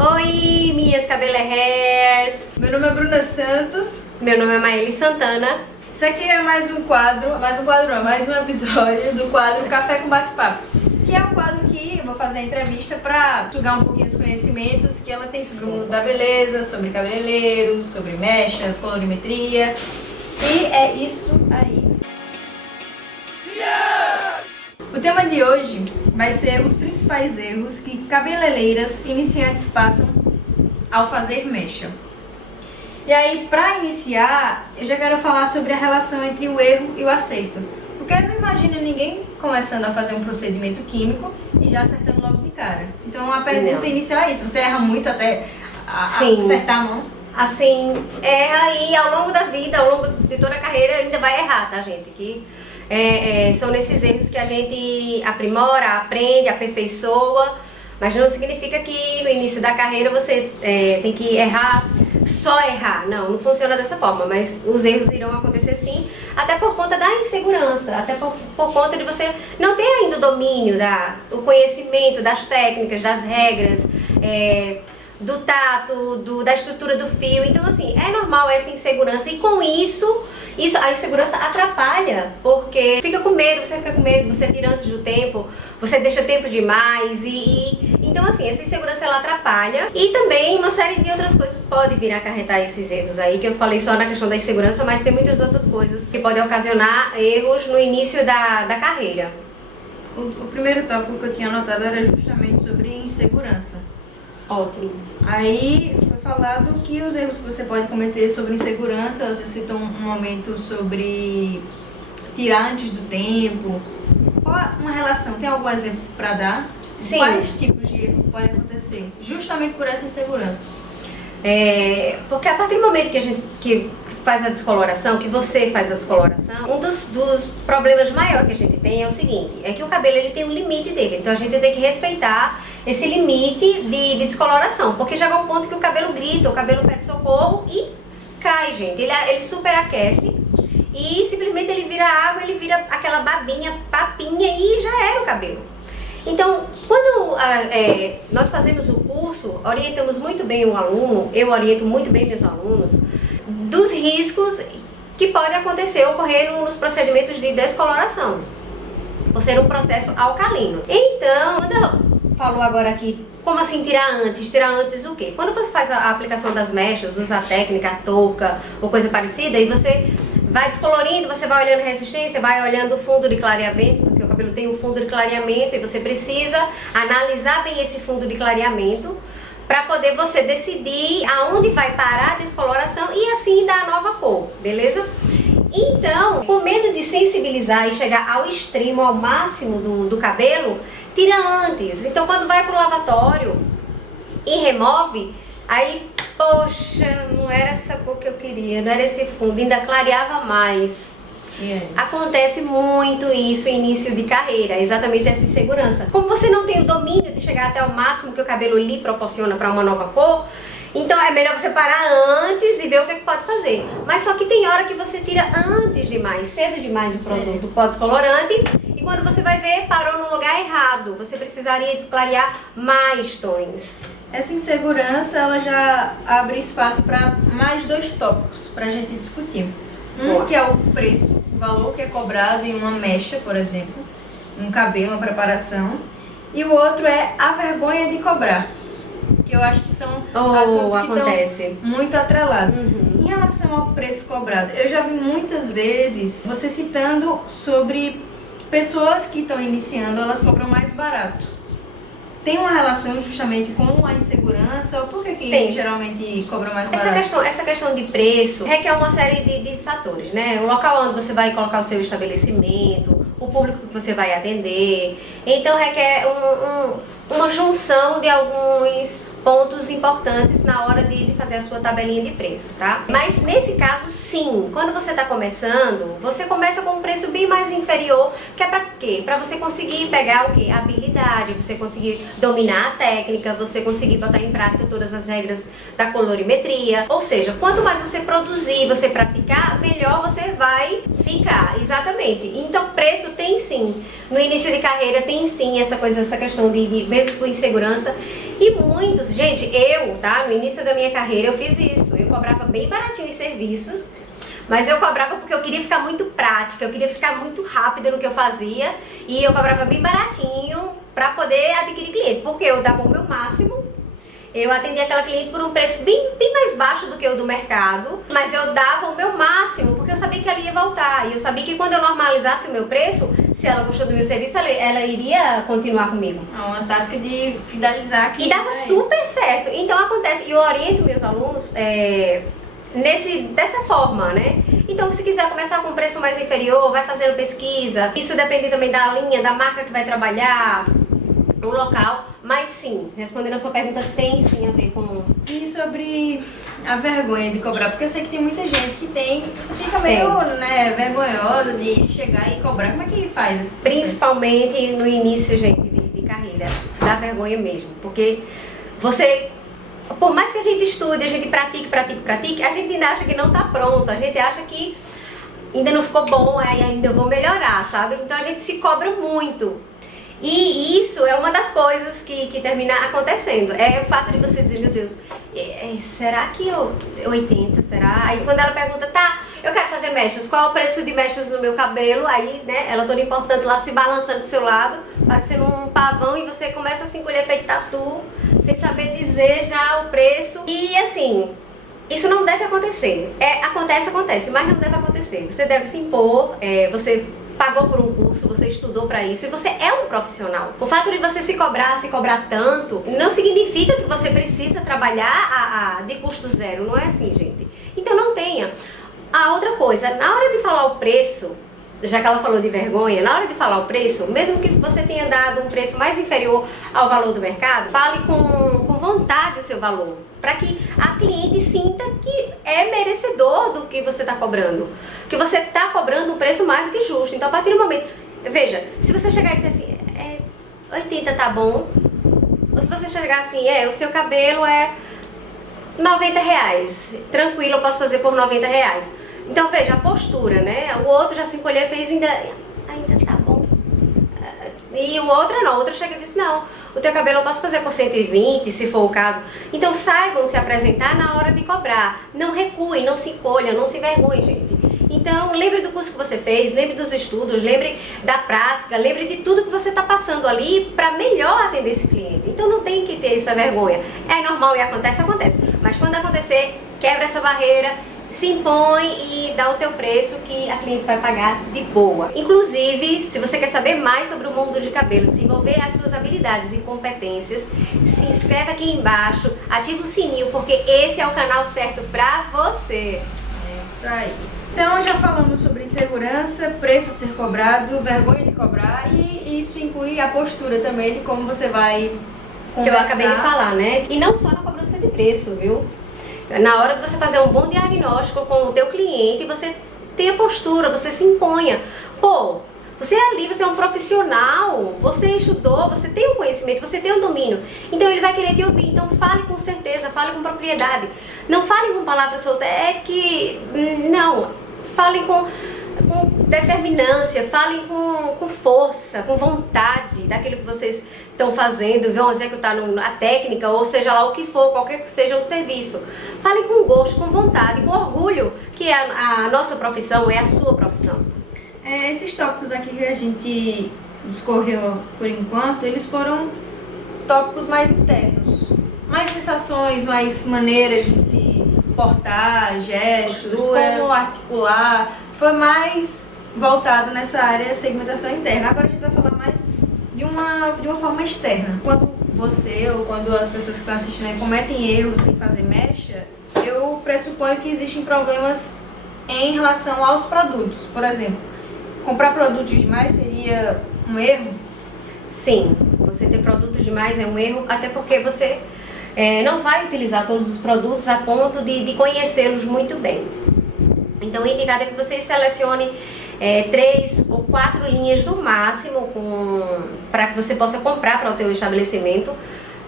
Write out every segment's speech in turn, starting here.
Oi, minhas cabeleireiras! Meu nome é Bruna Santos. Meu nome é Maeli Santana. Isso aqui é mais um episódio do quadro Café com Bate-Papo, que é um quadro que eu vou fazer a entrevista para sugar um pouquinho dos conhecimentos que ela tem sobre o mundo da beleza, sobre cabeleireiros, sobre mechas, colorimetria, e é isso aí. O tema de hoje vai ser os principais erros que cabeleireiras iniciantes passam ao fazer mecha. E aí, para iniciar, eu já quero falar sobre a relação entre o erro e o acerto. Porque eu não imagino ninguém começando a fazer um procedimento químico e já acertando logo de cara. Então, a pergunta inicial é isso. Você erra muito até acertar a mão? Assim, erra e ao longo da vida, ao longo de toda a carreira, ainda vai errar, tá, gente? São nesses erros que a gente aprimora, aprende, aperfeiçoa, mas não significa que no início da carreira você tem que errar, só errar. Não funciona dessa forma, mas os erros irão acontecer sim, até por conta da insegurança, até por conta de você não ter ainda o domínio, o conhecimento das técnicas, das regras, do tato, da estrutura do fio. Então assim, é normal essa insegurança e com isso a insegurança atrapalha, porque fica com medo, você tira antes do tempo, você deixa tempo demais então assim, essa insegurança ela atrapalha e também uma série de outras coisas pode vir a acarretar esses erros aí, que eu falei só na questão da insegurança, mas tem muitas outras coisas que podem ocasionar erros no início da carreira. O primeiro tópico que eu tinha anotado era justamente sobre insegurança. Ótimo. Aí foi falado que os erros que você pode cometer sobre insegurança, você citou um momento sobre tirar antes do tempo. Qual uma relação? Tem algum exemplo para dar? Sim. Quais tipos de erro podem acontecer? Justamente por essa insegurança. Porque a partir do momento que a gente faz a descoloração, que você faz a descoloração, um dos problemas maiores que a gente tem é o seguinte, é que o cabelo ele tem um limite dele, então a gente tem que respeitar esse limite de descoloração, porque chega um ponto que o cabelo grita, o cabelo pede socorro e cai, gente, ele superaquece e simplesmente ele vira água, ele vira aquela babinha, papinha e já era o cabelo. Então, quando nós fazemos o curso, orientamos muito bem o aluno, eu oriento muito bem meus alunos, dos riscos que podem ocorrer nos procedimentos de descoloração, por ser um processo alcalino. Então, quando ela falou agora aqui, como assim tirar antes? Tirar antes o quê? Quando você faz a aplicação das mechas, usa a técnica, a touca ou coisa parecida, e você vai descolorindo, você vai olhando resistência, vai olhando o fundo de clareamento, porque o cabelo tem um fundo de clareamento e você precisa analisar bem esse fundo de clareamento para poder você decidir aonde vai parar a descoloração e assim dar a nova cor, beleza? Então, com medo de sensibilizar e chegar ao extremo, ao máximo do cabelo, tira antes. Então, quando vai pro lavatório e remove, aí, poxa, não era essa cor que eu queria, não era esse fundo, ainda clareava mais. Acontece muito isso em início de carreira, exatamente essa insegurança. Como você não tem o domínio de chegar até o máximo que o cabelo lhe proporciona para uma nova cor, então é melhor você parar antes e ver o que pode fazer. Mas só que tem hora que você tira antes demais, cedo demais o produto pós-descolorante e quando você vai ver, parou no lugar errado. Você precisaria clarear mais tons. Essa insegurança ela já abre espaço para mais dois tópicos para a gente discutir. Que é o preço, o valor que é cobrado em uma mecha, por exemplo, um cabelo, uma preparação. E o outro é a vergonha de cobrar, que eu acho que são assuntos que estão muito atrelados. Em relação ao preço cobrado, eu já vi muitas vezes você citando sobre pessoas que estão iniciando, elas cobram mais barato. Tem uma relação justamente com a insegurança? Ou por que geralmente cobra mais barato? Essa questão de preço requer uma série de fatores, né? O local onde você vai colocar o seu estabelecimento, o público que você vai atender. Então requer uma junção de alguns pontos importantes na hora de fazer a sua tabelinha de preço, tá? Mas nesse caso, sim, quando você está começando, você começa com um preço bem mais inferior, que é para quê? Para você conseguir pegar o quê? A habilidade, você conseguir dominar a técnica, você conseguir botar em prática todas as regras da colorimetria. Ou seja, quanto mais você produzir, você praticar, melhor você vai ficar. Exatamente. Então, preço tem sim. No início de carreira tem sim essa questão de mesmo com insegurança. E muitos, gente, tá? No início da minha carreira eu fiz isso. Eu cobrava bem baratinho os serviços, mas eu cobrava porque eu queria ficar muito prática, eu queria ficar muito rápida no que eu fazia e eu cobrava bem baratinho para poder adquirir cliente, porque eu dava o meu máximo. Eu atendia aquela cliente por um preço bem mais baixo do que o do mercado, mas eu dava o meu máximo, porque eu sabia que ela ia voltar. E eu sabia que quando eu normalizasse o meu preço, se ela gostou do meu serviço, ela iria continuar comigo. É uma tática de fidelizar aqui. E dava super certo. Então acontece, e eu oriento meus alunos dessa forma, né? Então, se quiser começar com um preço mais inferior, vai fazendo pesquisa. Isso depende também da linha, da marca que vai trabalhar, o local. Mas sim, respondendo a sua pergunta, tem sim a ver com... E sobre a vergonha de cobrar, porque eu sei que tem muita gente que você fica meio, né, vergonhosa de chegar e cobrar. Como é que faz? Principalmente no início, gente, de carreira, dá vergonha mesmo, porque você... Por mais que a gente estude, a gente pratique, a gente ainda acha que não tá pronto, a gente acha que ainda não ficou bom, aí ainda eu vou melhorar, sabe? Então a gente se cobra muito. E isso é uma das coisas que termina acontecendo. É o fato de você dizer, meu Deus, será que 80, será? Aí quando ela pergunta, tá, eu quero fazer mechas, qual é o preço de mechas no meu cabelo? Aí, né, ela toda importante lá se balançando pro seu lado, parecendo um pavão, e você começa a se encolher feito tatu, sem saber dizer já o preço. E assim, isso não deve acontecer. Acontece, mas não deve acontecer. Você deve se impor, você pagou por um curso, você estudou pra isso e você é um profissional. O fato de você se cobrar tanto, não significa que você precisa trabalhar de custo zero, não é assim, gente. Então não tenha. A outra coisa, na hora de falar o preço, já que ela falou de vergonha, na hora de falar o preço, mesmo que você tenha dado um preço mais inferior ao valor do mercado, fale com vontade o seu valor, para que a cliente sinta que é merecedor do que você está cobrando, que você está cobrando um preço mais do que justo. Então, a partir do momento, veja, se você chegar e dizer assim, 80 tá bom, ou se você chegar assim, o seu cabelo é R$90, tranquilo, eu posso fazer por R$90. Então, veja, a postura, né? O outro já se encolheu e fez ainda tá bom. E o outro não, o outro chega e diz, não, o teu cabelo eu posso fazer por 120, se for o caso. Então, saibam se apresentar na hora de cobrar. Não recuem, não se encolham, não se envergonhem, gente. Então, lembre do curso que você fez, lembre dos estudos, lembre da prática, lembre de tudo que você está passando ali para melhor atender esse cliente. Então, não tem que ter essa vergonha. É normal e acontece. Mas quando acontecer, quebra essa barreira, se impõe e dá o teu preço que a cliente vai pagar de boa. Inclusive, se você quer saber mais sobre o mundo de cabelo, desenvolver as suas habilidades e competências, se inscreve aqui embaixo, ativa o sininho, porque esse é o canal certo pra você. É isso aí. Então já falamos sobre insegurança, preço a ser cobrado, vergonha de cobrar, e isso inclui a postura também de como você vai conversar. Que eu acabei de falar, né? E não só na cobrança de preço, viu? Na hora de você fazer um bom diagnóstico com o teu cliente, você tenha postura, você se imponha. Pô, você é ali, você é um profissional, você estudou, você tem um conhecimento, você tem um domínio. Então ele vai querer te ouvir. Então fale com certeza, fale com propriedade. Não fale com palavras soltas, fale com determinância, falem com força, com vontade daquilo que vocês estão fazendo, vão executar a técnica, ou seja lá o que for, qualquer que seja o serviço. Falem com gosto, com vontade, com orgulho, que a nossa profissão é a sua profissão. Esses tópicos aqui que a gente discorreu por enquanto, eles foram tópicos mais internos, mais sensações, mais maneiras de se portar, gestos, como articular. Foi mais voltado nessa área de segmentação interna. Agora a gente vai falar mais de uma forma externa. Quando você ou quando as pessoas que estão assistindo aí cometem erros sem fazer mecha, eu pressuponho que existem problemas em relação aos produtos. Por exemplo, comprar produtos demais seria um erro? Sim, você ter produtos demais é um erro, até porque você não vai utilizar todos os produtos a ponto de conhecê-los muito bem. Então, o indicado é que você selecione 3 ou 4 linhas no máximo para que você possa comprar para o teu estabelecimento.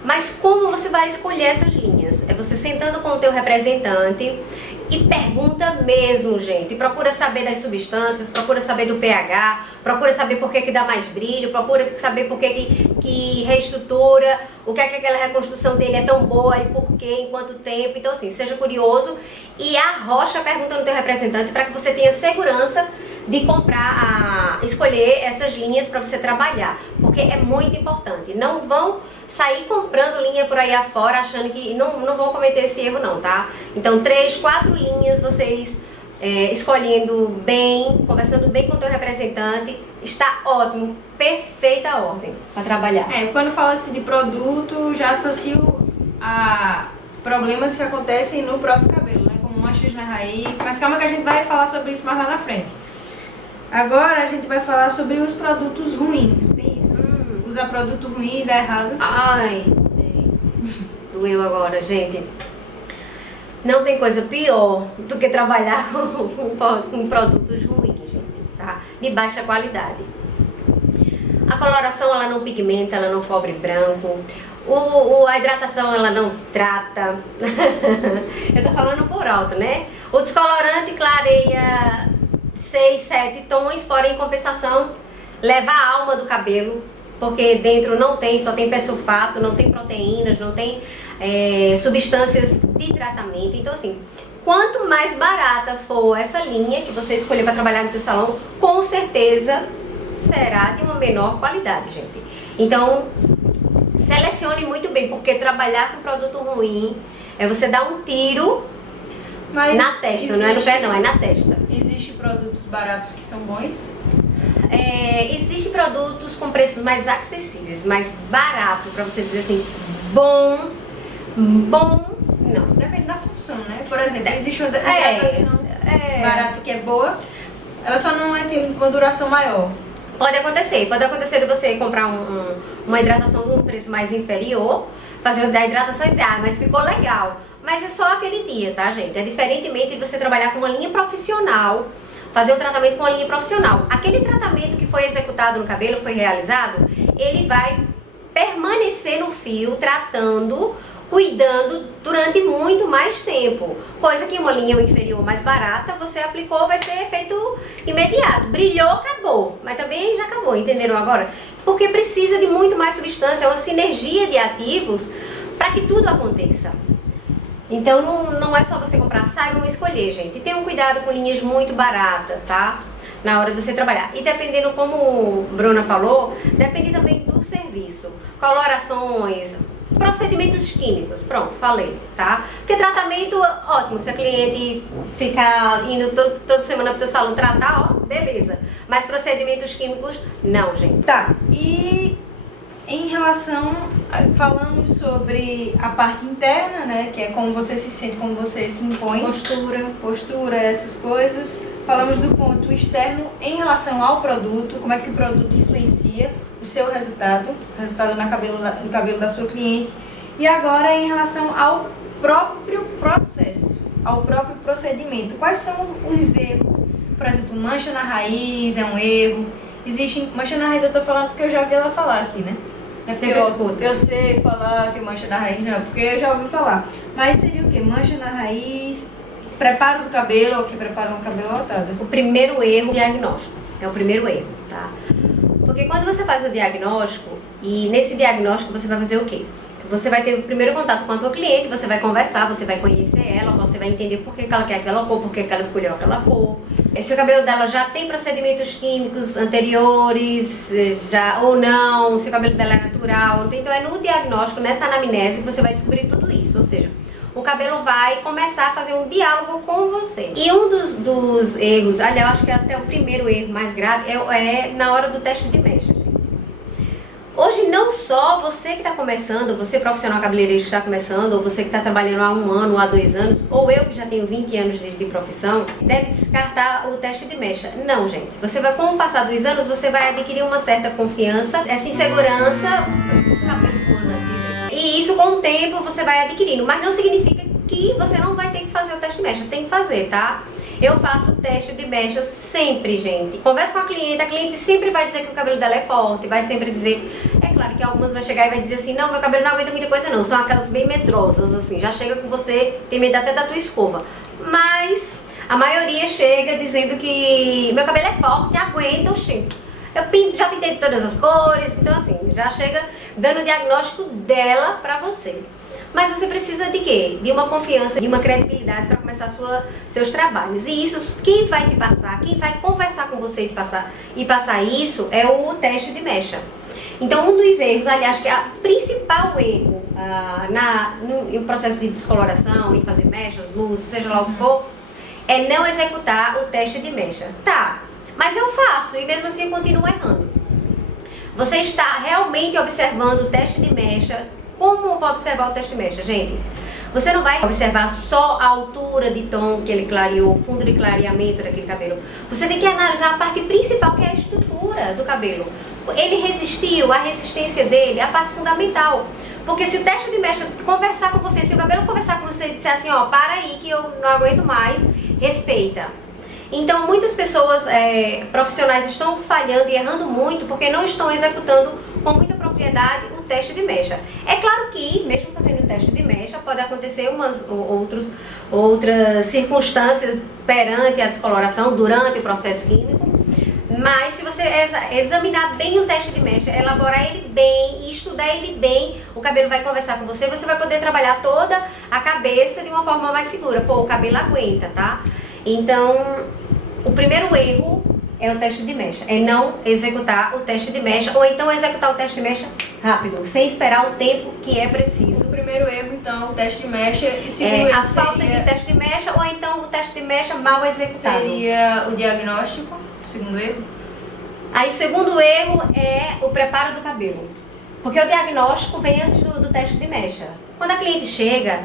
Mas como você vai escolher essas linhas? É você sentando com o teu representante E pergunta mesmo, gente. Procura saber das substâncias, procura saber do pH, procura saber por que dá mais brilho, procura saber por que reestrutura, o que é que aquela reconstrução dele é tão boa e por quê, em quanto tempo. Então, assim, seja curioso e arrocha a pergunta no teu representante para que você tenha segurança de escolher essas linhas para você trabalhar, porque é muito importante. Não vão sair comprando linha por aí afora achando que não vão cometer esse erro não, tá? Então 3, 4 linhas vocês escolhendo bem, conversando bem com o teu representante, está ótimo, perfeita ordem para trabalhar. Quando fala assim de produto, já associo a problemas que acontecem no próprio cabelo, né? Como manchas na raiz, mas calma que a gente vai falar sobre isso mais lá na frente. Agora a gente vai falar sobre os produtos ruins. Tem isso? Usar produto ruim e dá errado. Ai, doeu agora, gente. Não tem coisa pior do que trabalhar com produtos ruins, gente, tá? De baixa qualidade. A coloração, ela não pigmenta, ela não cobre branco. A hidratação, ela não trata. Eu tô falando por alto, né? O descolorante clareia 6, 7 tons, porém, em compensação, leva a alma do cabelo, porque dentro só tem persulfato, não tem proteínas, não tem substâncias de tratamento. Então, assim, quanto mais barata for essa linha que você escolher para trabalhar no teu salão, com certeza será de uma menor qualidade, gente. Então, selecione muito bem, porque trabalhar com produto ruim é você dar um tiro na testa, não é no pé não, é na testa. Existem produtos baratos que são bons? Existem produtos com preços mais acessíveis, mais barato, para você dizer assim, bom, não. Depende da função, né? Por exemplo, existe uma hidratação barata que é boa, ela só não tem uma duração maior. Pode acontecer de você comprar uma hidratação com um preço mais inferior, fazer da hidratação e dizer, mas ficou legal. Mas é só aquele dia, tá, gente? É diferentemente de você trabalhar com uma linha profissional, fazer um tratamento com uma linha profissional. Aquele tratamento que foi executado no cabelo, que foi realizado, ele vai permanecer no fio, tratando, cuidando durante muito mais tempo. Coisa que uma linha inferior mais barata, você aplicou, vai ser efeito imediato. Brilhou, acabou. Mas também já acabou, entenderam agora? Porque precisa de muito mais substância, é uma sinergia de ativos para que tudo aconteça. Então não é só você comprar, saibam escolher, gente. E tenham cuidado com linhas muito baratas, tá? Na hora de você trabalhar. E dependendo, como a Bruna falou, depende também do serviço. Colorações, procedimentos químicos, pronto, falei, tá? Porque tratamento, ótimo, se a cliente ficar indo toda semana pro teu salão tratar, ó, beleza. Mas procedimentos químicos, não, gente. Tá, e em relação, falamos sobre a parte interna, né, que é como você se sente, como você se impõe. Postura, essas coisas. Falamos do ponto externo em relação ao produto, como é que o produto influencia o seu resultado no cabelo da sua cliente. E agora em relação ao próprio processo, ao próprio procedimento. Quais são os erros? Por exemplo, mancha na raiz é um erro. Existe mancha na raiz, eu tô falando porque eu já vi ela falar aqui, né? Eu sei falar que mancha na raiz, não, porque eu já ouvi falar. Mas seria o quê? Mancha na raiz, preparo do cabelo, ou que prepara um cabelo lotado? O primeiro erro, diagnóstico. É o primeiro erro, tá? Porque quando você faz o diagnóstico, e nesse diagnóstico você vai fazer o quê? Você vai ter o primeiro contato com a tua cliente, você vai conversar, você vai conhecer ela, você vai entender por que ela quer aquela cor, por que ela escolheu aquela cor. Se o cabelo dela já tem procedimentos químicos anteriores, ou não, se o cabelo dela é natural, não tem. Então é no diagnóstico, nessa anamnese, que você vai descobrir tudo isso. Ou seja, o cabelo vai começar a fazer um diálogo com você. E um dos erros, aliás, eu acho que até o primeiro erro mais grave, é na hora do teste de mecha, gente. Hoje, não só você que está começando, você profissional cabeleireiro que está começando, ou você que está trabalhando há 1 ano, ou há 2 anos, ou eu que já tenho 20 anos de profissão, deve descartar o teste de mecha. Não, gente. Você vai, com o passar dos anos, você vai adquirir uma certa confiança, essa insegurança, o cabelo voando aqui, gente. E isso, com o tempo, você vai adquirindo. Mas não significa que você não vai ter que fazer o teste de mecha. Tem que fazer, tá? Eu faço teste de mecha sempre, gente. Converso com a cliente sempre vai dizer que o cabelo dela é forte, vai sempre dizer... É claro que algumas vai chegar e vai dizer assim, não, meu cabelo não aguenta muita coisa não, são aquelas bem medrosas, assim, já chega com você, tem medo até da tua escova. Mas a maioria chega dizendo que meu cabelo é forte, aguenta o cheiro. Eu pinto, já pintei de todas as cores, então assim, já chega dando o diagnóstico dela pra você. Mas você precisa de quê? De uma confiança, de uma credibilidade para começar seus trabalhos. E isso, quem vai te passar, quem vai conversar com você e passar isso é o teste de mecha. Então, um dos erros, aliás, que é o principal erro no processo de descoloração, em fazer mechas, luzes, seja lá o que for, é não executar o teste de mecha. Tá, mas eu faço e mesmo assim eu continuo errando. Você está realmente observando o teste de mecha? Como vai observar o teste de mecha, gente? Você não vai observar só a altura de tom que ele clareou, o fundo de clareamento daquele cabelo. Você tem que analisar a parte principal, que é a estrutura do cabelo. Ele resistiu, a resistência dele, a parte fundamental. Porque se o teste de mecha conversar com você, se o cabelo conversar com você e disser assim, ó, para aí que eu não aguento mais, respeita. Então, muitas pessoas profissionais estão falhando e errando muito porque não estão executando com muita propriedade o teste de mecha. É claro que, mesmo fazendo o teste de mecha, pode acontecer outras circunstâncias perante a descoloração, durante o processo químico, mas se você examinar bem o teste de mecha, elaborar ele bem e estudar ele bem, o cabelo vai conversar com você, você vai poder trabalhar toda a cabeça de uma forma mais segura. Pô, o cabelo aguenta, tá? Então, o primeiro erro é o teste de mecha, é não executar o teste de mecha, ou então executar o teste de mecha rápido, sem esperar o tempo que é preciso. O primeiro erro, então, o teste de mecha, e o segundo erro a falta de teste de mecha, ou então o teste de mecha mal executado. Seria o diagnóstico, o segundo erro? Aí o segundo erro é o preparo do cabelo, porque o diagnóstico vem antes do teste de mecha. Quando a cliente chega,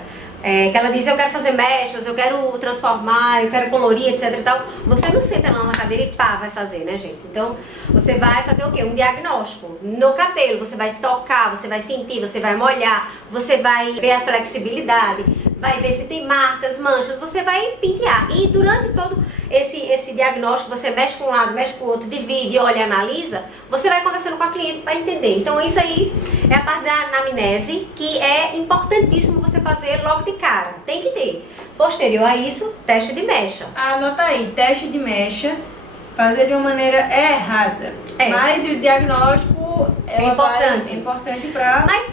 que ela diz, eu quero fazer mechas, eu quero transformar, eu quero colorir, etc e tal, você não senta lá na cadeira e pá, vai fazer, né, gente? Então, você vai fazer o quê? Um diagnóstico no cabelo, você vai tocar, você vai sentir, você vai molhar, você vai ver a flexibilidade, vai ver se tem marcas, manchas, você vai pentear. E durante todo esse diagnóstico, você mexe para um lado, mexe para o outro, divide, olha, analisa, você vai conversando com a cliente para entender. Então, isso aí é a parte da anamnese, que é importantíssimo você fazer logo de cara, tem que ter. Posterior a isso, teste de mecha. Anota aí, teste de mecha, fazer de uma maneira errada. Mas o diagnóstico é importante para... Mas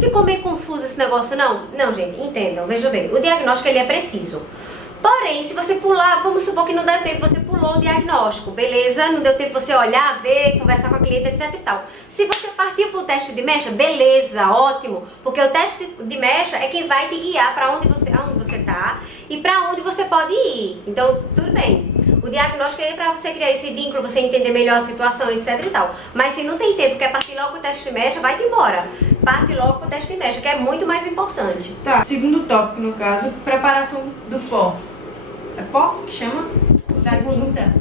ficou meio confuso esse negócio, não? Não, gente, entendam, vejam bem, o diagnóstico ele é preciso. Porém, se você pular, vamos supor que não deu tempo, você pulou o diagnóstico, beleza? Não deu tempo você olhar, ver, conversar com a cliente, etc e tal. Se você partir para o teste de mecha, beleza, ótimo, porque o teste de mecha é quem vai te guiar para aonde você tá e para onde você pode ir. Então, tudo bem. O diagnóstico é para você criar esse vínculo, você entender melhor a situação, etc e tal. Mas se não tem tempo, quer partir logo pro teste de mecha, vai-te embora. Parte logo pro teste de mecha, que é muito mais importante. Tá, segundo tópico, no caso, preparação do pó. É pó que chama? Da tinta.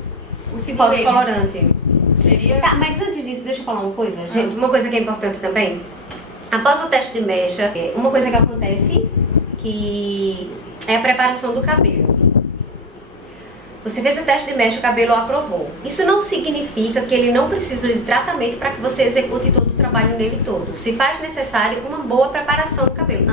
O segundo pó descolorante. Seria? Tá, mas antes disso, deixa eu falar uma coisa. Gente, uma coisa que é importante também. Após o teste de mecha, uma coisa que acontece que é a preparação do cabelo. Você fez o teste de mecha, o cabelo aprovou. Isso não significa que ele não precisa de tratamento para que você execute todo o trabalho nele todo. Se faz necessário uma boa preparação do cabelo.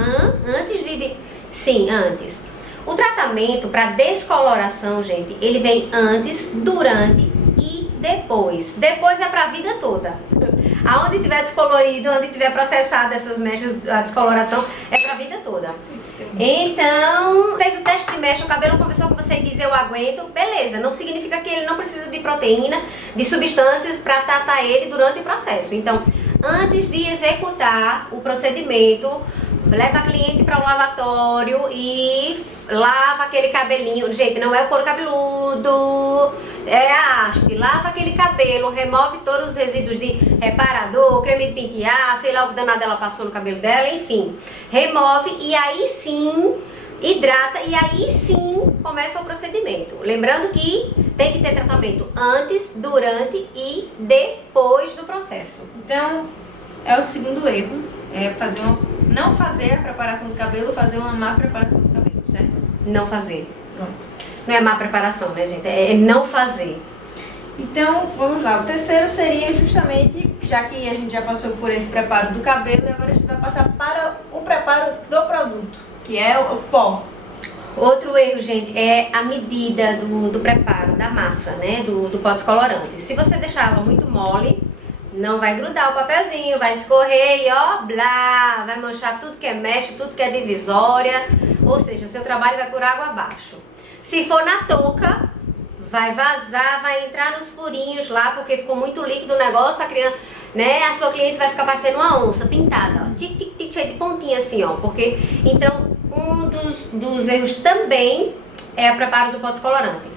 Sim, antes. O tratamento para descoloração, gente, ele vem antes, durante e depois. Depois é para a vida toda. Aonde tiver descolorido, onde tiver processado essas mechas, a descoloração, é para a vida toda. Então, fez o teste de mecha, o cabelo conversou com você e diz eu aguento, beleza. Não significa que ele não precisa de proteína, de substâncias para tratar ele durante o processo. Então, antes de executar o procedimento, leva a cliente para um lavatório e lava aquele cabelinho. Gente, não é o couro cabeludo, é a haste. Lava aquele cabelo, remove todos os resíduos de reparador, creme de pentear, sei lá o que danado ela passou no cabelo dela, enfim. Remove e aí sim hidrata e aí sim começa o procedimento. Lembrando que tem que ter tratamento antes, durante e depois do processo. Então, é o segundo erro, é não fazer a preparação do cabelo, fazer uma má preparação do cabelo, certo? Não fazer. Pronto. Não é má preparação, né, gente? É não fazer. Então, vamos lá. O terceiro seria justamente, já que a gente já passou por esse preparo do cabelo, agora a gente vai passar para o preparo do produto, que é o pó. Outro erro, gente, é a medida do preparo da massa, né? Do pó descolorante. Se você deixar ela muito mole, não vai grudar o papelzinho, vai escorrer e ó, blá, vai manchar tudo que é mecha, tudo que é divisória. Ou seja, o seu trabalho vai por água abaixo. Se for na touca, vai vazar, vai entrar nos furinhos lá, porque ficou muito líquido o negócio, a criança, né, a sua cliente vai ficar parecendo uma onça pintada, ó, tic, tic, tic, cheio de pontinha assim, ó, porque, então, um dos erros também é o preparo do pó descolorante.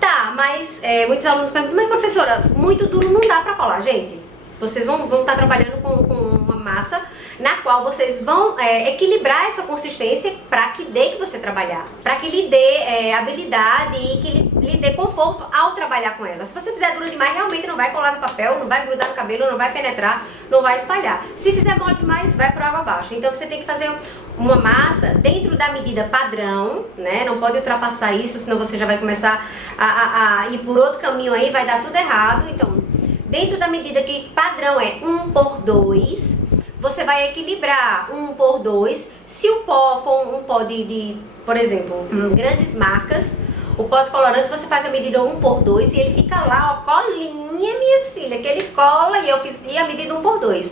Tá, mas muitos alunos perguntam, mas professora, muito duro não dá pra colar, gente. Vocês vão estar trabalhando com uma massa na qual vocês vão equilibrar essa consistência para que dê que você trabalhar, para que lhe dê habilidade e que lhe dê conforto ao trabalhar com ela. Se você fizer duro demais, realmente não vai colar no papel, não vai grudar no cabelo, não vai penetrar, não vai espalhar. Se fizer mole demais, vai por água abaixo. Então você tem que fazer uma massa dentro da medida padrão, né? Não pode ultrapassar isso, senão você já vai começar a ir por outro caminho aí, vai dar tudo errado. Então, dentro da medida que padrão é 1/2, você vai equilibrar 1/2. Se o pó for um pó por exemplo, grandes marcas, o pó descolorante você faz a medida 1/2 e ele fica lá, ó, colinha, minha filha, que ele cola e a medida 1/2.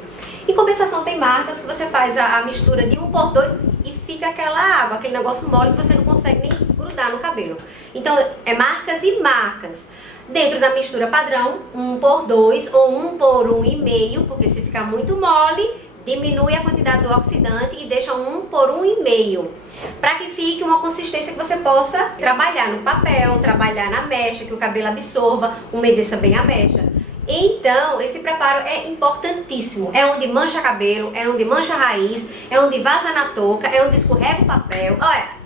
Em compensação, tem marcas que você faz a mistura de 1/2 e fica aquela água, aquele negócio mole que você não consegue nem grudar no cabelo. Então, é marcas e marcas. Dentro da mistura padrão, 1/2 ou 1/1,5, porque se ficar muito mole, diminui a quantidade do oxidante e deixa 1/1,5. Para que fique uma consistência que você possa trabalhar no papel, trabalhar na mecha, que o cabelo absorva, umedeça bem a mecha. Então, esse preparo é importantíssimo. É onde mancha cabelo, é onde mancha raiz, é onde vaza na touca, é onde escorrega o papel. Olha,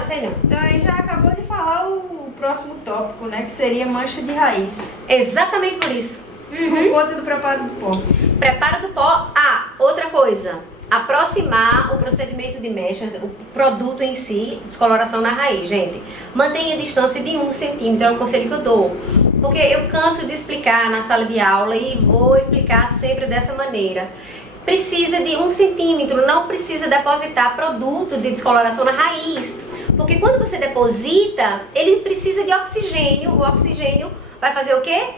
sei não. Então aí já acabou de falar o próximo tópico, né? Que seria mancha de raiz. Exatamente por isso. Por conta do preparo do pó. Preparo do pó. Outra coisa. Aproximar o procedimento de mecha, o produto em si, descoloração na raiz, gente. Mantenha a distância de 1 centímetro, é um conselho que eu dou. Porque eu canso de explicar na sala de aula e vou explicar sempre dessa maneira. Precisa de 1 centímetro, não precisa depositar produto de descoloração na raiz. Porque quando você deposita, ele precisa de oxigênio. O oxigênio vai fazer o quê?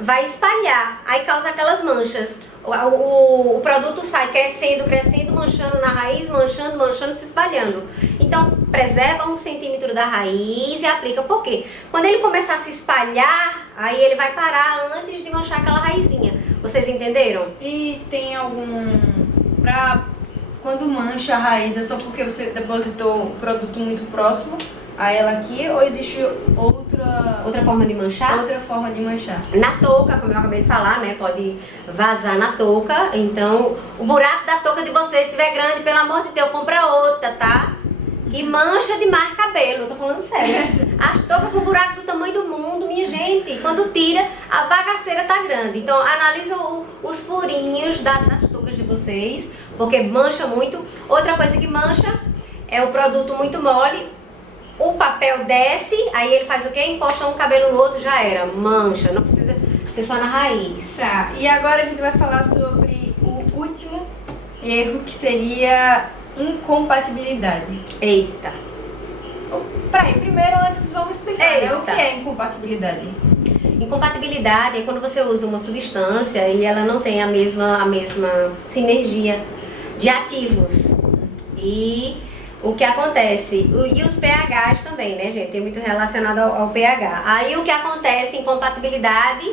Vai espalhar, aí causa aquelas manchas. O produto sai crescendo, manchando na raiz, manchando, se espalhando. Então, preserva 1 centímetro da raiz e aplica. Por quê? Quando ele começar a se espalhar, aí ele vai parar antes de manchar aquela raizinha. Vocês entenderam? E tem algum... Quando mancha a raiz, é só porque você depositou o produto muito próximo a ela aqui, ou existe outra forma de manchar? Outra forma de manchar. Na touca, como eu acabei de falar, né? Pode vazar na touca. Então, o buraco da touca de vocês, se estiver grande, pelo amor de Deus, compra outra, tá? Que mancha demais cabelo, eu tô falando sério. As toucas com buraco do tamanho do mundo, minha gente, quando tira, a bagaceira tá grande. Então, analisa os furinhos das toucas de vocês, porque mancha muito. Outra coisa que mancha é o produto muito mole. O papel desce, aí ele faz o quê? Encosta um cabelo no outro, já era. Mancha, não precisa ser só na raiz. Tá, e agora a gente vai falar sobre o último erro, que seria incompatibilidade. Eita. Primeiro, antes vamos explicar, né, o que é incompatibilidade. Incompatibilidade é quando você usa uma substância e ela não tem a mesma sinergia de ativos. E o que acontece, e os pHs também, né, gente? Tem muito relacionado ao pH. Aí o que acontece, incompatibilidade,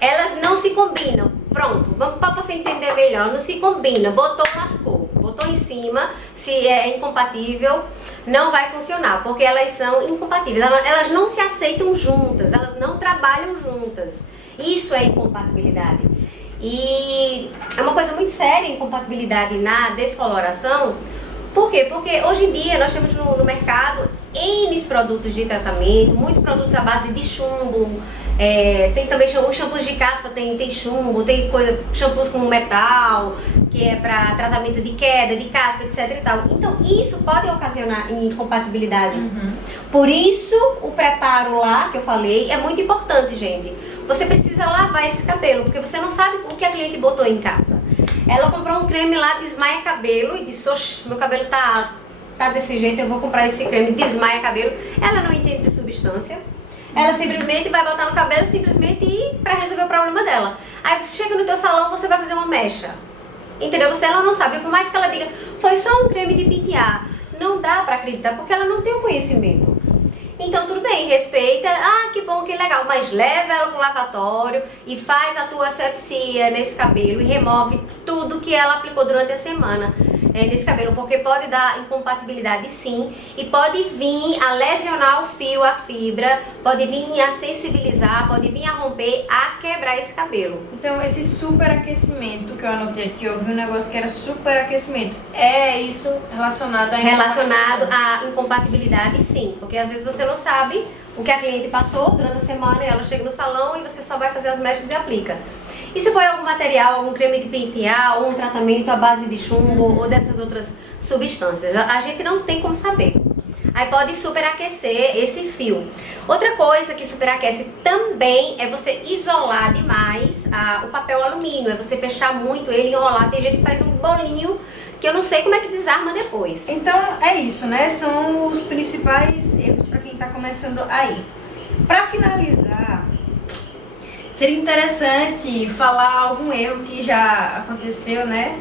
elas não se combinam. Pronto, vamos para você entender melhor. Não se combina, botou, lascou. Botou em cima, se é incompatível, não vai funcionar, porque elas são incompatíveis. Elas não se aceitam juntas, elas não trabalham juntas. Isso é incompatibilidade. E é uma coisa muito séria a incompatibilidade na descoloração. Por quê? Porque hoje em dia nós temos no mercado N produtos de tratamento, muitos produtos à base de chumbo. Tem também os shampoos de caspa, tem chumbo, tem shampoos com metal, que é para tratamento de queda, de caspa, etc e tal. Então isso pode ocasionar incompatibilidade. Por isso o preparo lá que eu falei é muito importante, gente. Você precisa lavar esse cabelo, porque você não sabe o que a cliente botou em casa. Ela comprou um creme lá, desmaia cabelo, e disse, oxe, meu cabelo tá desse jeito, eu vou comprar esse creme, desmaia cabelo. Ela não entende de substância. Ela simplesmente vai botar no cabelo simplesmente para resolver o problema dela. Aí chega no teu salão, você vai fazer uma mecha. Entendeu? Ela não sabe, por mais que ela diga, foi só um creme de pentear. Não dá para acreditar, porque ela não tem o conhecimento. Então tudo bem, respeita, que bom, que legal, mas leva ela pro lavatório e faz a tua asepsia nesse cabelo e remove tudo que ela aplicou durante a semana nesse cabelo, porque pode dar incompatibilidade sim, e pode vir a lesionar o fio, a fibra, pode vir a sensibilizar, pode vir a romper, a quebrar esse cabelo. Então esse superaquecimento que eu anotei aqui, eu vi um negócio que era superaquecimento, é isso relacionado à incompatibilidade sim, porque às vezes você não sabe o que a cliente passou durante a semana e ela chega no salão e você só vai fazer as mechas e aplica. E se foi algum material, algum creme de pentear, ou um tratamento à base de chumbo ou dessas outras substâncias, a gente não tem como saber. Aí pode superaquecer esse fio. Outra coisa que superaquece também é você isolar demais o papel alumínio, é você fechar muito ele, enrolar. Tem gente que faz um bolinho que eu não sei como é que desarma depois. Então é isso, né? São os principais erros para quem está começando aí. Para finalizar, seria interessante falar algum erro que já aconteceu, né?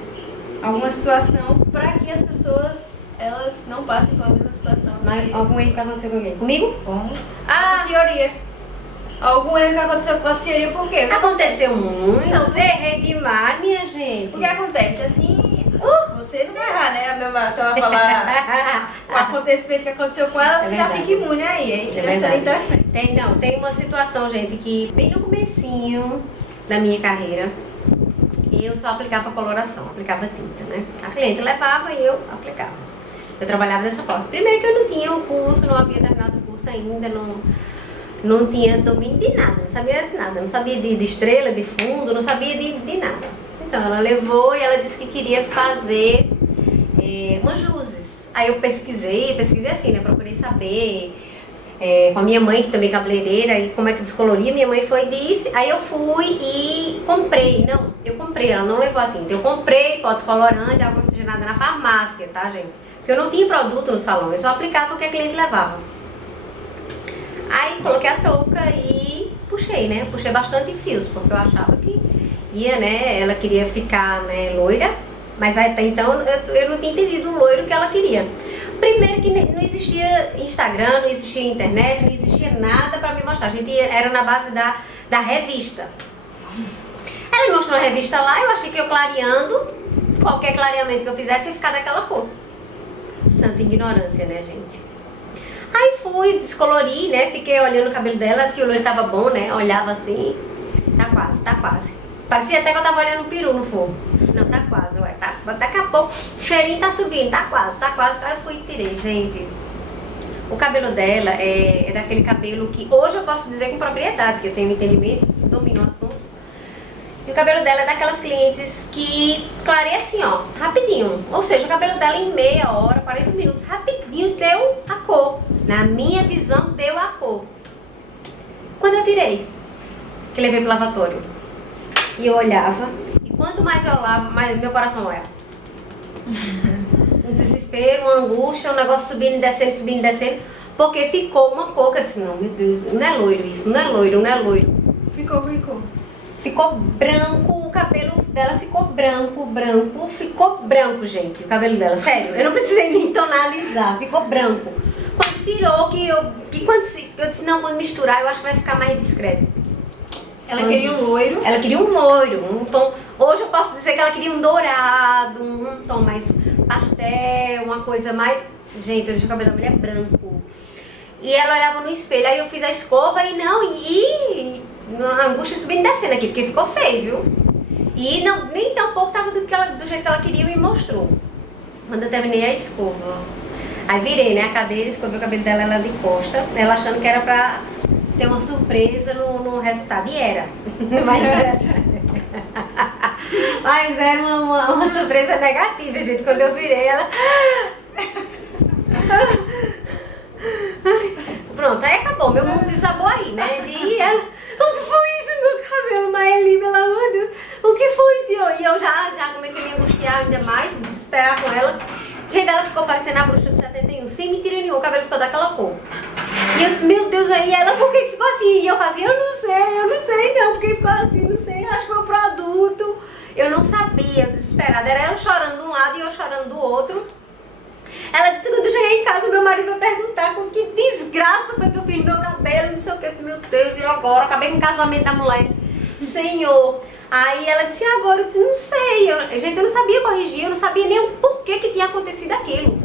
Alguma situação para que as pessoas elas não passem pela mesma situação. Mas algum erro que aconteceu com alguém? Comigo? Com a senhoria. Algum erro que aconteceu com a senhoria, por quê? Aconteceu muito. Não, errei demais, minha gente. O que acontece? Assim, você não vai errar, né? A mesma, se ela falar o acontecimento que aconteceu com ela, você já fica imune aí, hein? Isso é interessante. Tem uma situação, gente, que bem no comecinho da minha carreira, eu só aplicava coloração, aplicava tinta, né? A cliente levava e eu aplicava. Eu trabalhava dessa forma. Primeiro que eu não tinha o curso, não havia terminado o curso ainda, não tinha domínio de nada, não sabia de nada, não sabia de estrela, de fundo, não sabia de nada. Então ela levou e ela disse que queria fazer umas luzes. Aí eu pesquisei assim, né? Procurei saber com a minha mãe, que também é cabeleireira, e como é que descoloria. Minha mãe foi e disse. Aí eu fui e comprei. Não, eu comprei, ela não levou a tinta. Eu comprei pó descolorante, água oxigenada na farmácia, tá, gente? Porque eu não tinha produto no salão, eu só aplicava o que a cliente levava. Aí coloquei a touca e puxei, né? Puxei bastante fios, porque eu achava que ia, né? Ela queria ficar, né, loira, mas até então eu não tinha entendido o loiro que ela queria. Primeiro que não existia Instagram, não existia internet, não existia nada pra me mostrar. A gente era na base da revista. Ela me mostrou a revista lá, eu achei que eu clareando, qualquer clareamento que eu fizesse ia ficar daquela cor. Santa ignorância, né, gente? Aí fui, descolori, né? Fiquei olhando o cabelo dela, se o loiro tava bom, né? Olhava assim, tá quase. Parecia até que eu tava olhando o peru no fogo. Não, tá quase, ué. Daqui a pouco o cheirinho tá subindo, tá quase. Aí eu fui e tirei, gente. O cabelo dela é daquele cabelo que hoje eu posso dizer com propriedade, que eu tenho entendimento, domino o assunto. E o cabelo dela é daquelas clientes que clareia assim, ó, rapidinho. Ou seja, o cabelo dela em meia hora, 40 minutos, rapidinho deu a cor. Na minha visão, deu a cor. Quando eu tirei, que levei pro lavatório, e eu olhava, e quanto mais eu olhava, mais meu coração olhava. Um desespero, uma angústia, um negócio subindo e descendo, porque ficou uma cor que eu disse, não, meu Deus, não é loiro isso, não é loiro. Ficou branco, o cabelo dela ficou branco, gente, o cabelo dela, sério, eu não precisei nem tonalizar, ficou branco. Quando tirou, eu disse, não, quando misturar eu acho que vai ficar mais discreto. Ela queria um loiro? Ela queria um loiro, um tom, hoje eu posso dizer que ela queria um dourado, um tom mais pastel, uma coisa mais, gente, hoje o cabelo da mulher é branco. E ela olhava no espelho, aí eu fiz a escova e a angústia subindo e descendo aqui, porque ficou feio, viu? E não, nem tão pouco tava do jeito que ela queria e me mostrou. Quando eu terminei a escova, Aí virei, né, a cadeira, escovei o cabelo dela, ela de costa, ela achando que era pra ter uma surpresa no resultado. E era. Mas era uma surpresa negativa, gente. Quando eu virei, ela... Pronto, aí acabou. Meu mundo desabou aí, né? E ela... O que foi isso, meu cabelo? Maeli, pelo amor de Deus. O que foi isso? E eu já comecei a me angustiar ainda mais, desesperar com ela. Gente, ela ficou parecendo a bruxa de 71, sem mentira nenhuma, o cabelo ficou daquela cor. E eu disse, meu Deus, aí ela, por que ficou assim? E eu fazia, eu não sei não, porque ficou assim, não sei, acho que foi o produto. Eu não sabia, desesperada, era ela chorando de um lado e eu chorando do outro. Ela disse, quando eu cheguei em casa, meu marido vai perguntar com que desgraça foi que eu fiz no meu cabelo, não sei o que, meu Deus, e agora? Acabei com o casamento da mulher. Senhor. Aí ela disse, agora? Eu disse, não sei. Gente, eu não sabia corrigir, eu não sabia nem o porquê que tinha acontecido aquilo.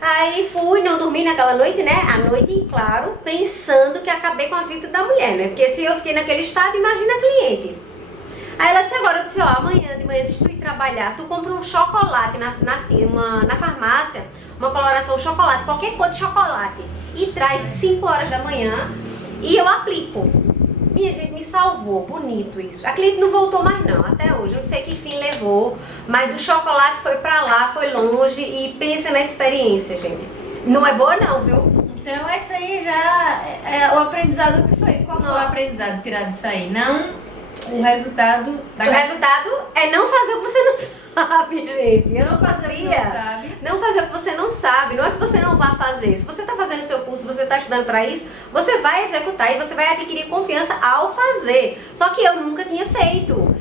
Aí fui, não dormi naquela noite, né? A noite em claro, pensando que acabei com a vida da mulher, né? Porque se eu fiquei naquele estado, imagina a cliente. Aí ela disse, agora, eu disse, ó, amanhã de manhã, antes de tu ir trabalhar, tu compra um chocolate na farmácia, uma coloração chocolate, qualquer cor de chocolate, e traz de 5 horas da manhã e eu aplico. Minha gente, me salvou, bonito isso. A cliente não voltou mais não, até hoje, eu não sei que fim levou, mas do chocolate foi pra lá, foi longe e pensa na experiência, gente. Não é boa não, viu? Então essa aí já é o aprendizado que foi. Qual foi o aprendizado tirado disso aí? Não o resultado da O resultado é não fazer o que você não sabe, gente. Eu não fazer o que não sabe. Não fazer o que você não sabe. Não é que você não vá fazer. Se você está fazendo o seu curso, você está estudando para isso, você vai executar e você vai adquirir confiança ao fazer. Só que eu nunca tinha feito.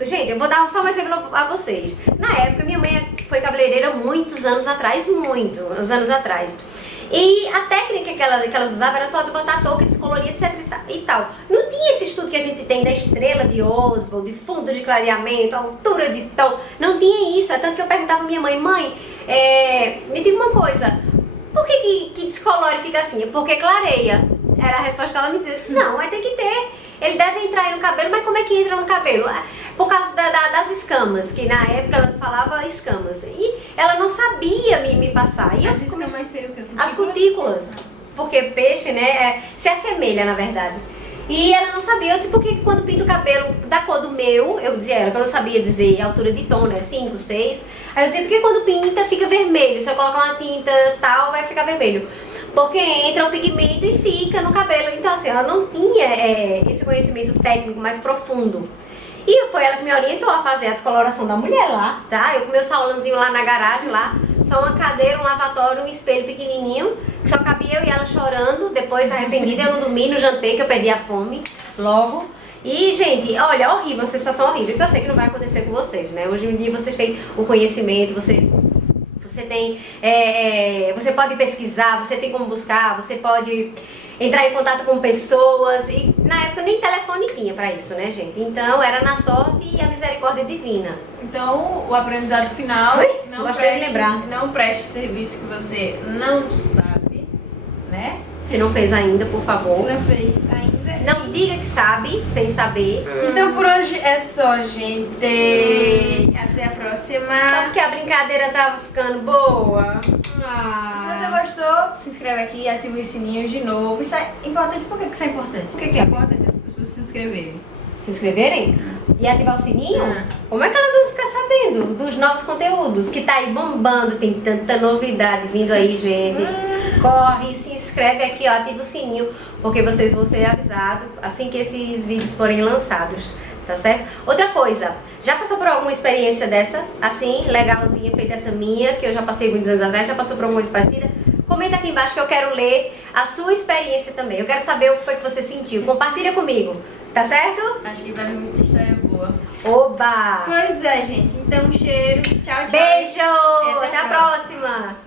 Gente, eu vou dar só um exemplo a vocês. Na época, minha mãe foi cabeleireira muitos anos atrás, muitos anos atrás. E a técnica que elas usavam era só de botar touca, descolorir, etc e tal. Não tinha esse estudo que a gente tem da estrela de Oswald, de fundo de clareamento, altura de tom. Não tinha isso. É tanto que eu perguntava à minha mãe, me diga uma coisa, por que descolore e fica assim? Porque clareia. Era a resposta que ela me dizia. Eu disse, não, vai ter que ter. Ele deve entrar aí no cabelo, mas como é que entra no cabelo? Por causa das escamas, que na época ela falava escamas. E ela não sabia me passar. E as escamas seriam o quê? As cutículas. Porque peixe, né, se assemelha, na verdade. E ela não sabia. Eu disse, por que quando pinta o cabelo da cor do meu, eu dizia a ela que eu não sabia dizer a altura de tom, né, 5, 6. Aí eu dizia, por que quando pinta fica vermelho? Se eu colocar uma tinta tal, vai ficar vermelho. Porque entra o pigmento e fica no cabelo. Então, assim, ela não tinha esse conhecimento técnico mais profundo. E foi ela que me orientou a fazer a descoloração da mulher lá, tá? Eu com meu salãozinho lá na garagem, lá. Só uma cadeira, um lavatório, um espelho pequenininho. Que só cabia eu e ela chorando. Depois, arrependida, eu não dormi, não jantei, que eu perdi a fome logo. E, gente, olha, horrível, uma sensação horrível. Que eu sei que não vai acontecer com vocês, né? Hoje em dia vocês têm o conhecimento, você tem, você pode pesquisar, você tem como buscar, você pode entrar em contato com pessoas. E na época nem telefone tinha pra isso, né, gente? Então era na sorte e a misericórdia divina. Então o aprendizado final, gostei de lembrar. Não preste serviço que você não sabe, né? Se não fez ainda, por favor. Se não fez ainda. Não diga que sabe, sem saber. Então por hoje é só, gente. Até a próxima. Só porque a brincadeira tava ficando boa. Se você gostou, se inscreve aqui, ativa os sininhos de novo. Isso é importante. Por que isso é importante? Por que é importante as pessoas se inscreverem? Se inscreverem? E ativar o sininho? Como é que elas vão ficar sabendo dos novos conteúdos? Que tá aí bombando, tem tanta novidade vindo aí, gente. Corre, se inscreve aqui, ó, ativa o sininho, porque vocês vão ser avisados assim que esses vídeos forem lançados, tá certo? Outra coisa, já passou por alguma experiência dessa, assim, legalzinha, feita essa minha, que eu já passei muitos anos atrás, já passou por alguma coisa parecida? Comenta aqui embaixo que eu quero ler a sua experiência também. Eu quero saber o que foi que você sentiu. Compartilha comigo, tá certo? Acho que vai vir muita história boa. Oba! Pois é, gente. Então, um cheiro. Tchau, tchau. Beijo! E Até a próxima.